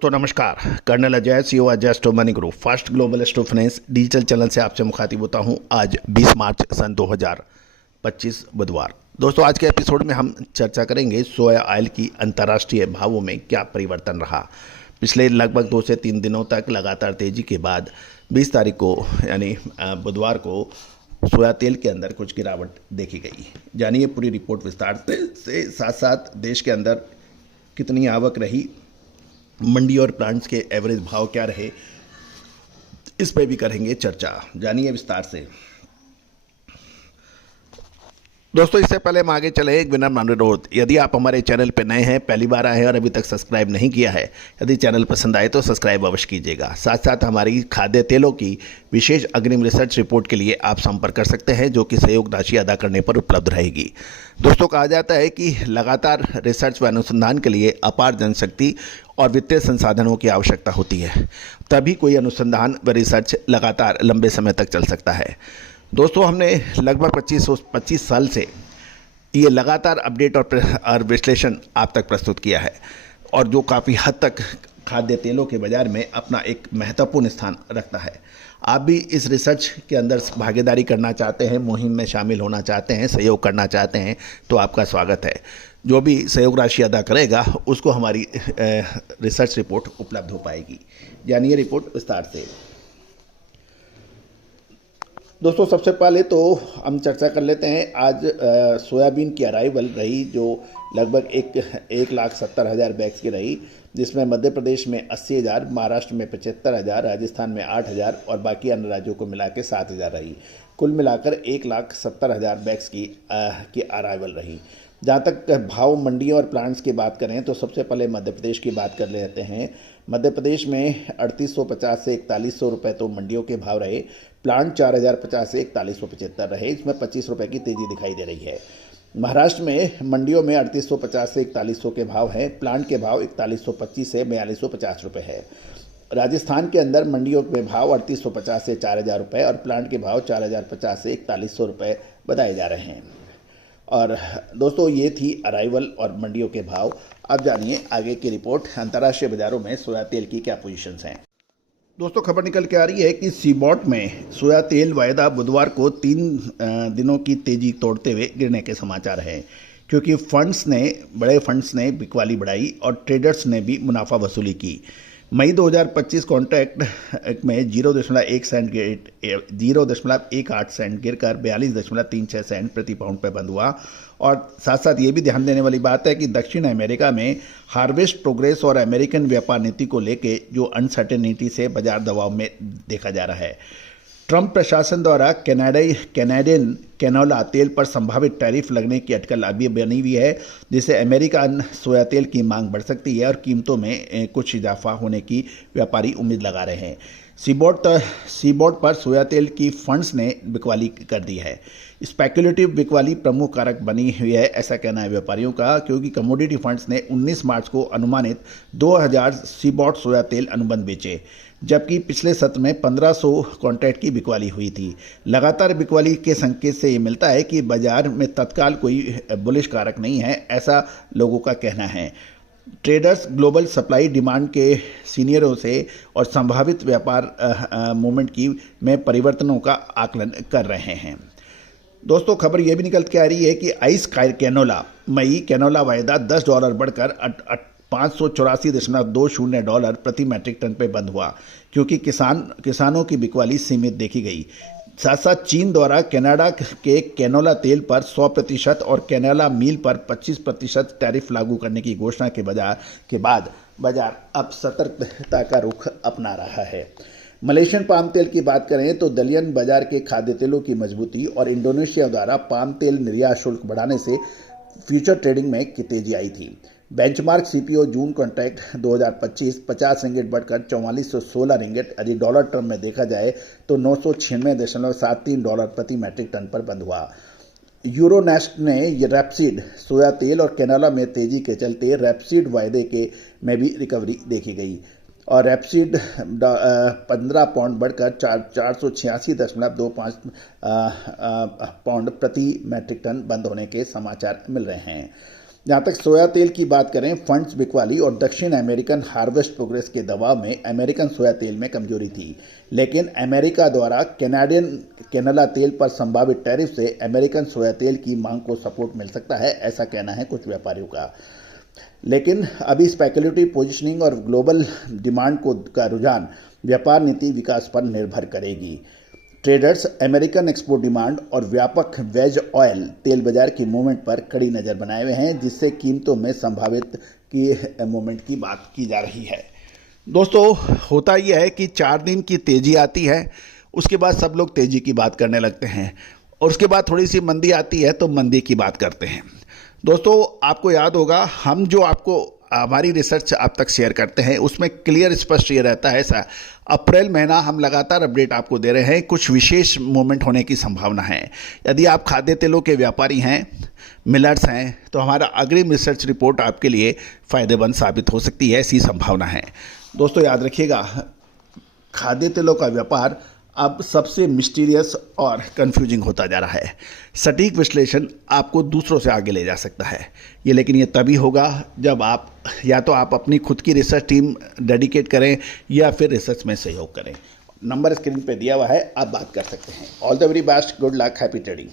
दोस्तों नमस्कार। Colonel Ajay CO Ajay स्टो money group first global स्टो finance digital channel से आपसे मुखातिब होता हूं। आज 20 मार्च सन 2025 बुधवार। दोस्तों आज के एपिसोड में हम चर्चा करेंगे सोया ऑयल की अंतर्राष्ट्रीय भावों में क्या परिवर्तन रहा। पिछले लगभग 2 से 3 दिनों तक लगातार तेजी के बाद 20 तारीख को यानी बुधवार को सोया तेल के अंदर कुछ गिरावट देखी गई। जानिए पूरी रिपोर्ट विस्तार से, साथ साथ देश के अंदर कितनी आवक रही, मंडी और प्लांट्स के एवरेज भाव क्या रहे, इस पर भी करेंगे चर्चा। जानिए विस्तार से। दोस्तों इससे पहले हम आगे चले, एक विनम्र अनुरोध, यदि आप हमारे चैनल पर नए हैं, पहली बार आए हैं और अभी तक सब्सक्राइब नहीं किया है, यदि चैनल पसंद आए तो सब्सक्राइब अवश्य कीजिएगा। साथ साथ हमारी खाद्य तेलों की विशेष अग्रिम रिसर्च रिपोर्ट के लिए आप संपर्क कर सकते हैं, जो कि सहयोग राशि अदा करने पर उपलब्ध रहेगी। दोस्तों कहा जाता है कि लगातार रिसर्च व अनुसंधान के लिए अपार जनशक्ति और वित्तीय संसाधनों की आवश्यकता होती है, तभी कोई अनुसंधान व रिसर्च लगातार लंबे समय तक चल सकता है। दोस्तों हमने लगभग 25 साल से ये लगातार अपडेट और विश्लेषण आप तक प्रस्तुत किया है, और जो काफ़ी हद तक खाद्य तेलों के बाज़ार में अपना एक महत्वपूर्ण स्थान रखता है। आप भी इस रिसर्च के अंदर भागीदारी करना चाहते हैं, मुहिम में शामिल होना चाहते हैं, सहयोग करना चाहते हैं, तो आपका स्वागत है। जो भी सहयोग राशि अदा करेगा उसको हमारी रिसर्च रिपोर्ट उपलब्ध हो पाएगी। जानिए रिपोर्ट विस्तार से। दोस्तों सबसे पहले तो हम चर्चा कर लेते हैं। आज सोयाबीन की अराइवल रही, जो लगभग 1,70,000 बैग्स की रही, जिसमें मध्य प्रदेश में 80,000, महाराष्ट्र में 75,000, राजस्थान में 8,000 और बाकी अन्य राज्यों को मिला के 7,000 रही। कुल मिलाकर 1,70,000 बैग्स की अराइवल रही। जहाँ तक भाव मंडियों और प्लांट्स की बात करें तो सबसे पहले मध्य प्रदेश की बात कर लेते हैं। मध्य प्रदेश में 3850 से 4100 रुपये तो मंडियों के भाव रहे। प्लांट 4050 से 4175 रहे, इसमें 25 रुपये की तेज़ी दिखाई दे रही है। महाराष्ट्र में मंडियों में 3850 से 4100 के भाव हैं, प्लांट के भाव 4125 से 4250 रुपये है। राजस्थान के अंदर मंडियों के भाव 3850 से 4000 रुपये और प्लांट के भाव 4050 से 4100 रुपये बताए जा रहे हैं। और दोस्तों ये थी अराइवल और मंडियों के भाव। अब जानिए आगे की रिपोर्ट। अंतर्राष्ट्रीय बाजारों में सोया तेल की क्या पोजीशंस हैं। दोस्तों खबर निकल के आ रही है कि सीबॉट में सोया तेल वायदा बुधवार को 3 दिनों की तेजी तोड़ते हुए गिरने के समाचार हैं, क्योंकि बड़े फंड्स ने बिकवाली बढ़ाई और ट्रेडर्स ने भी मुनाफा वसूली की। मई 2025 कॉन्ट्रैक्ट में 0.18 सेंट गिरकर 42.36 सेंट प्रति पाउंड पर बंद हुआ। और साथ साथ ये भी ध्यान देने वाली बात है कि दक्षिण अमेरिका में हार्वेस्ट प्रोग्रेस और अमेरिकन व्यापार नीति को लेके जो अनसर्टेनिटी से बाजार दबाव में देखा जा रहा है। ट्रंप प्रशासन द्वारा कैनेडियन कैनोला तेल पर संभावित टैरिफ लगने की अटकल अभी बनी हुई है, जिससे अमेरिकन सोया तेल की मांग बढ़ सकती है और कीमतों में कुछ इजाफा होने की व्यापारी उम्मीद लगा रहे हैं। सीबोर्ड पर सोया तेल की फंड्स ने बिकवाली कर दी है। स्पेकुलेटिव बिकवाली प्रमुख कारक बनी हुई है, ऐसा कहना है व्यापारियों का, क्योंकि कमोडिटी फंड्स ने 19 मार्च को अनुमानित 2000 सीबोर्ड सोया तेल अनुबंध बेचे, जबकि पिछले सत्र में 1500 कॉन्ट्रैक्ट की बिकवाली हुई थी। लगातार बिकवाली के संकेत से ये मिलता है कि बाजार में तत्काल कोई बुलिश कारक नहीं है, ऐसा लोगों का कहना है। ट्रेडर्स ग्लोबल सप्लाई डिमांड के सीनियरों से और संभावित व्यापार मूवमेंट में परिवर्तनों का आकलन कर रहे हैं। दोस्तों खबर यह भी निकल के आ रही है कि आइस कैनोला मई कैनोला वायदा $10 बढ़कर $584.20 प्रति मैट्रिक टन पर बंद हुआ, क्योंकि किसानों की बिकवाली सीमित देखी गई। साथ साथ चीन द्वारा कनाडा के कैनोला तेल पर 100% और कैनोला मील पर 25% टैरिफ लागू करने की घोषणा के बाद बाजार अब सतर्कता का रुख अपना रहा है। मलेशियन पाम तेल की बात करें तो दलियन बाजार के खाद्य तेलों की मजबूती और इंडोनेशिया द्वारा पाम तेल निर्यात शुल्क बढ़ाने से फ्यूचर ट्रेडिंग में तेजी आई थी। बेंचमार्क सीपीओ जून कॉन्ट्रैक्ट 2025 50 रिंगिट बढ़कर 4416 रिंगिट, यदि डॉलर टर्म में देखा जाए तो $996.73 प्रति मैट्रिक टन पर बंद हुआ। यूरोनेस्ट ने रैपसीड सोया तेल और कैनोला में तेजी के चलते रैपसीड वायदे में भी रिकवरी देखी गई और रैपसीड 15 पाउंड बढ़कर 486.25 पाउंड प्रति मैट्रिक टन बंद होने के समाचार मिल रहे हैं। जहाँ तक सोया तेल की बात करें, फंड्स बिकवाली और दक्षिण अमेरिकन हार्वेस्ट प्रोग्रेस के दबाव में अमेरिकन सोया तेल में कमजोरी थी, लेकिन अमेरिका द्वारा कैनेला तेल पर संभावित टैरिफ से अमेरिकन सोया तेल की मांग को सपोर्ट मिल सकता है, ऐसा कहना है कुछ व्यापारियों का। लेकिन अभी स्पेकुलेटिव पोजिशनिंग और ग्लोबल डिमांड का रुझान व्यापार नीति विकास पर निर्भर करेगी। ट्रेडर्स अमेरिकन एक्सपोर्ट डिमांड और व्यापक वेज ऑयल तेल बाजार की मूवमेंट पर कड़ी नज़र बनाए हुए हैं, जिससे कीमतों में संभावित की मूवमेंट की बात की जा रही है। दोस्तों, होता यह है कि 4 दिन की तेज़ी आती है, उसके बाद सब लोग तेज़ी की बात करने लगते हैं, और उसके बाद थोड़ी सी मंदी आती है तो मंदी की बात करते हैं। दोस्तों, आपको याद होगा, हम जो आपको हमारी रिसर्च आप तक शेयर करते हैं उसमें क्लियर स्पष्ट ये रहता है ऐसा, अप्रैल महीना हम लगातार अपडेट आपको दे रहे हैं, कुछ विशेष मूवमेंट होने की संभावना है। यदि आप खाद्य तेलों के व्यापारी हैं, मिलर्स हैं, तो हमारा अग्रिम रिसर्च रिपोर्ट आपके लिए फ़ायदेमंद साबित हो सकती है, ऐसी संभावना है। दोस्तों, याद रखिएगा, खाद्य तेलों का व्यापार अब सबसे मिस्टीरियस और कंफ्यूजिंग होता जा रहा है। सटीक विश्लेषण आपको दूसरों से आगे ले जा सकता है, लेकिन ये तभी होगा जब आप या तो आप अपनी खुद की रिसर्च टीम डेडिकेट करें या फिर रिसर्च में सहयोग करें। नंबर स्क्रीन पे दिया हुआ है, आप बात कर सकते हैं। All the very best, good luck, happy trading.